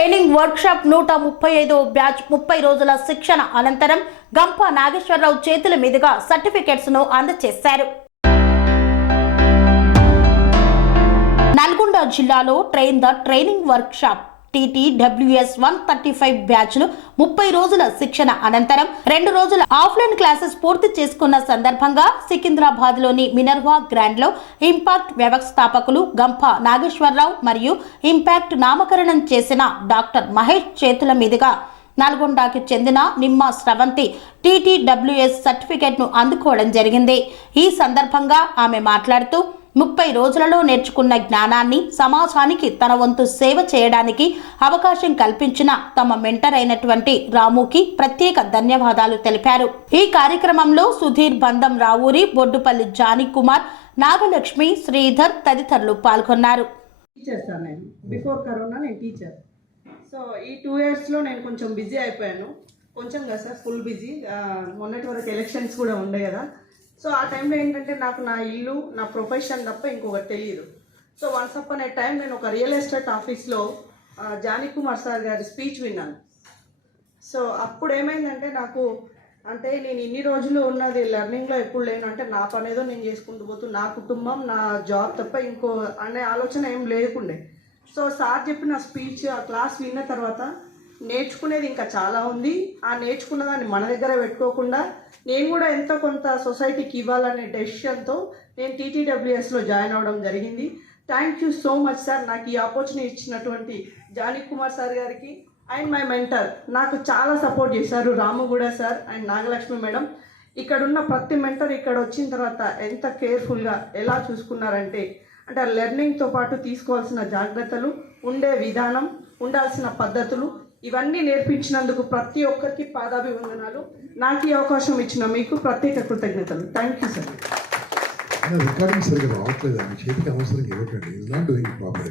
Training workshop నూట ముప్పై ఐదో బ్యాచ్ ముప్పై రోజుల శిక్షణ అనంతరం గంప నాగేశ్వరరావు చేతుల మీదుగా సర్టిఫికెట్స్ను అందజేశారు. నల్గొండ జిల్లాలో train the training workshop TTWS one thirty five బ్యాచ్ను ముప్పై రోజుల శిక్షణ అనంతరం రెండు రోజుల ఆఫ్లైన్ క్లాసెస్ పూర్తి చేసుకున్న సందర్భంగా సికింద్రాబాద్లోని మినర్వా గ్రాండ్లో ఇంపాక్ట్ వ్యవస్థాపకులు గంప నాగేశ్వరరావు మరియు ఇంపాక్ట్ నామకరణం చేసిన డాక్టర్ మహేష్ చేతుల మీదుగా నల్గొండకి చెందిన నిమ్మ స్రవంతి టీటీడబ్ల్యూఎస్ సర్టిఫికేట్ను అందుకోవడం జరిగింది. ఈ సందర్భంగా ఆమె మాట్లాడుతూ ముప్పై రోజులలో నేర్చుకున్న జ్ఞానాన్ని సమాజానికి తన వంతు సేవ చేయడానికి అవకాశం కల్పించిన తమ మెంటర్ అయినటువంటి రాముకి ప్రత్యేక ధన్యవాదాలు తెలిపారు. ఈ కార్యక్రమంలో సుధీర్ బంధం రావూరి బొడ్డుపల్లి జానీ కుమార్ నాగలక్ష్మి శ్రీధర్ తదితరులు పాల్గొన్నారు. నేను. బిఫోర్ కరోనా నేను టీచర్ సో ఈ టూ ఇయర్స్లో నేను కొంచెం బిజీ అయిపోయాను. కొంచెం కదా సార్ ఫుల్ బిజీ మొన్నటి వరకు ఎలక్షన్స్ కూడా ఉండే కదా. సో ఆ టైంలో ఏంటంటే నాకు నా ఇల్లు నా ప్రొఫెషన్ తప్ప ఇంకొకటి తెలియదు సో వన్స్ అప్ అనే టైం నేను ఒక రియల్ ఎస్టేట్ ఆఫీస్లో జానీ కుమార్ సార్ గారి స్పీచ్ విన్నాను. సో అప్పుడు ఏమైందంటే నాకు అంటే నేను ఇన్ని రోజులు ఉన్నది లెర్నింగ్లో ఎప్పుడు లేను. అంటే నా పనేదో నేను చేసుకుంటూ పోతూ నా కుటుంబం నా జాబ్ తప్ప ఇంకో అనే ఆలోచన ఏం లేకుండే. సో సార్ చెప్పిన స్పీచ్ ఆ క్లాస్ విన్న తర్వాత నేర్చుకునేది ఇంకా చాలా ఉంది. ఆ నేర్చుకున్న దాన్ని మన దగ్గర పెట్టుకోకుండా నేను కూడా ఎంతో కొంత సొసైటీకి ఇవ్వాలనే డెసిషన్తో నేను టీటీడబ్ల్యూఎస్లో జాయిన్ అవ్వడం జరిగింది. Thank you so much sir నాకు ఈ ఆపర్చునిటీ ఇచ్చినటువంటి జానీ కుమార్ సార్ గారికి అండ్ మై మెంటర్. నాకు చాలా సపోర్ట్ చేశారు Ramuguda sir and Nagalakshmi madam. ఇక్కడ ఉన్న ప్రతి మెంటర్ ఇక్కడ వచ్చిన తర్వాత ఎంత కేర్ఫుల్గా ఎలా చూసుకున్నారంటే అంటే లెర్నింగ్తో పాటు తీసుకోవాల్సిన జాగ్రత్తలు ఉండే విధానం ఉండాల్సిన పద్ధతులు ఇవన్నీ నేర్పించినందుకు ప్రతి ఒక్కరికి పాదాభివందనాలు. నాకు ఈ అవకాశం ఇచ్చిన మీకు ప్రత్యేక కృతజ్ఞతలు. థ్యాంక్ యూ సార్ రికార్డింగ్ సరిగ్గా రావట్లేదు? చేతికి అవసరం ఇవ్వకండి is not doing proper